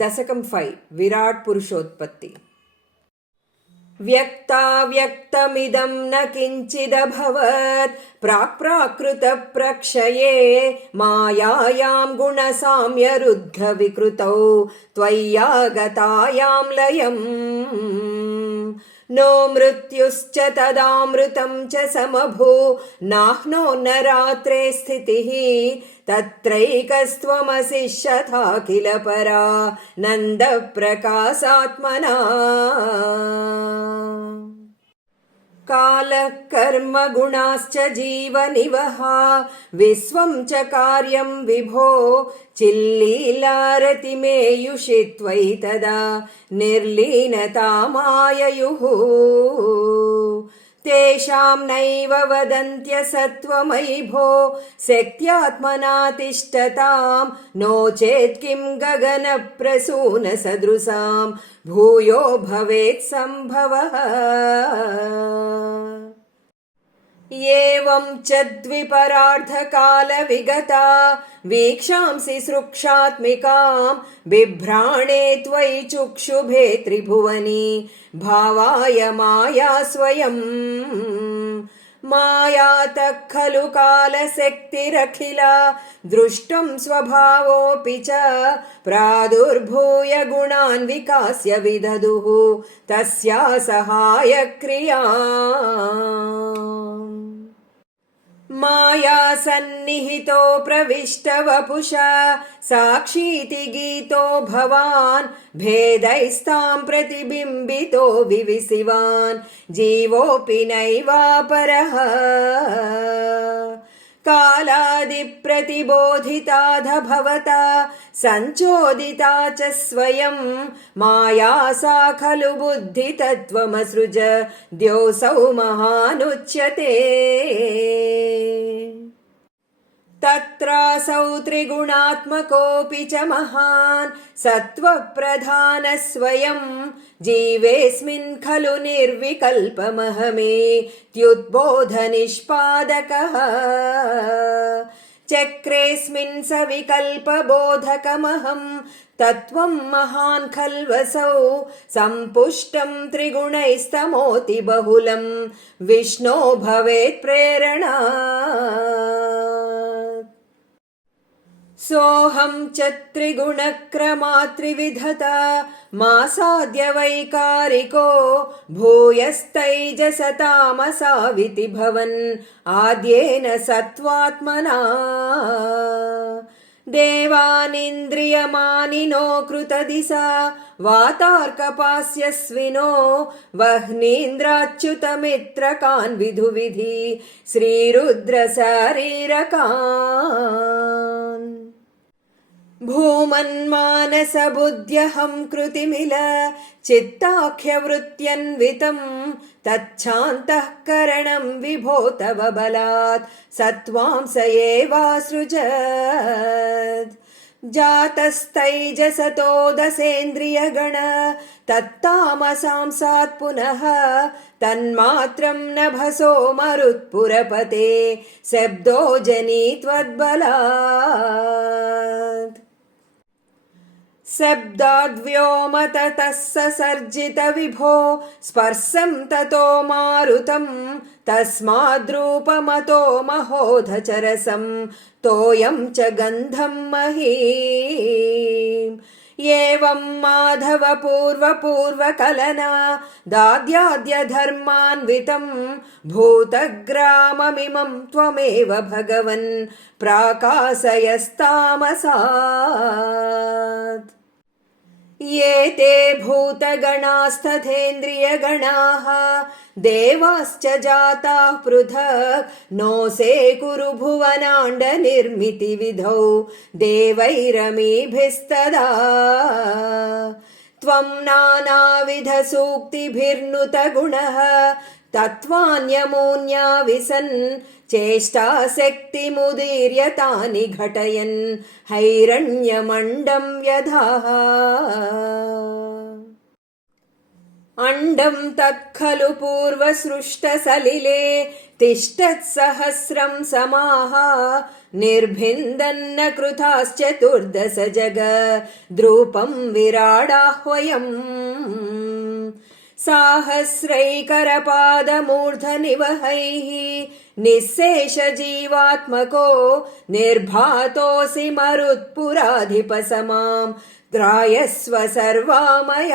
दशकं 5 विराट् पुरुषोत्पत्ति। व्यक्ताव्यक्तमिदं न किञ्चिदभवत् प्राक्प्राकृतप्रक्षये मायायां गुणसाम्यरुद्धविकृतौ त्वय्यागतायां लयम्। नो मृत्युश्च तदामृतं च समभू नाह्नो न रात्रे स्थितिः तत्रैकस्त्वमसि शथा किल परा नन्दप्रकाशात्मना। कालः कर्म गुणाश्च जीवनिवहा विश्वं च कार्यं विभो चिल्लीलारतिमेयुषि त्वयि तदा निर्लीनतामाययुः। तेषां नैव वदन्त्यसत्त्वमयि भो शक्त्यात्मना तिष्ठतां नो चेत् किं गगनप्रसूनसदृशां भूयो भवेत् सम्भवः। एवं च द्विपरार्धकालविगता वीक्षांसि सृक्षात्मिकां बिभ्राणे त्वयि चुक्षुभे त्रिभुवनी भावाय माया स्वयं। मायातः खलु कालशक्तिरखिला दृष्टं स्वभावोऽपि च प्रादुर्भूय गुणान् विकास्य विदधुः तस्या सहायक्रिया। माया सन्निहितो प्रविष्टवपुषा साक्षीति गीतो भवान् भेदैस्तां प्रतिबिम्बितो विविशिवान् जीवोऽपि नैवापरः। कालादिप्रतिबोधिताध भवता सञ्चोदिता च स्वयं माया सा खलु बुद्धितत्त्वमसृज द्योऽसौ महानुच्यते। तत्रासौ त्रिगुणात्मकोऽपि च महान् सत्त्वप्रधानः स्वयं जीवेऽस्मिन् खलु निर्विकल्पमहमेत्युद्बोधनिष्पादकः। चक्रेऽस्मिन् सविकल्पबोधकमहं तत्त्वं महान् खल्वसौ सम्पुष्टं त्रिगुणैस्तमोति बहुलं विष्णो भवेत् प्रेरणा। सोऽहं च त्रिगुणक्रमात् त्रिविधता मासाद्य वैकारिको भूयस्तैजसतामसाविति भवन् आद्येन सत्त्वात्मना। देवानिन्द्रियमानिनो कृतदिशा वातार्कपास्यस्विनो वह्नीन्द्राच्युतमित्रकान् विधुविधि श्रीरुद्रशारीरकान्। भूमन्मानसबुद्ध्यहं कृतिमिल चित्ताख्यवृत्त्यन्वितं तच्छान्तःकरणं विभो तव बलात् सत्त्वांस एवासृजत्। जातस्तैजसतो दशेन्द्रियगण तत्तामसांसात् पुनः तन्मात्रं नभसो मरुत्पुरपते शब्दो जनी त्वद्बलात्। शब्दाद्व्योमततः ससर्जित विभो स्पर्शं ततो मारुतं तस्माद्रूपमतो महोधचरसं तोयं च गन्धं महीम्। एवं माधव पूर्वपूर्वकलना दाद्याद्यधर्मान्वितं भूतग्राममिमं त्वमेव भगवन् प्राकाशयस्तामसात्। ये ते भूतगणास्तथेन्द्रियगणाः देवाश्च जाताः पृथक् नोऽसे कुरु भुवनाण्डनिर्मितिविधौ देवैरमीभिस्तदा। त्वं नानाविधसूक्तिभिर्नुतगुणः तत्त्वान्यमून्या विसन् चेष्टाशक्तिमुदीर्य तानि घटयन् हैरण्यमण्डं व्यधाः। अण्डं तत्खलु पूर्वसृष्टसलिले तिष्ठत्सहस्रं समाः निर्भिन्दन्न कृताश्चतुर्दश जगद्रूपं विराडाह्वयम् साहस्रैकरपादमूर्धनिवहैः निःशेषजीवात्मको निर्भातोऽसि मरुत्पुराधिपसमां त्रायस्व सर्वामयात्।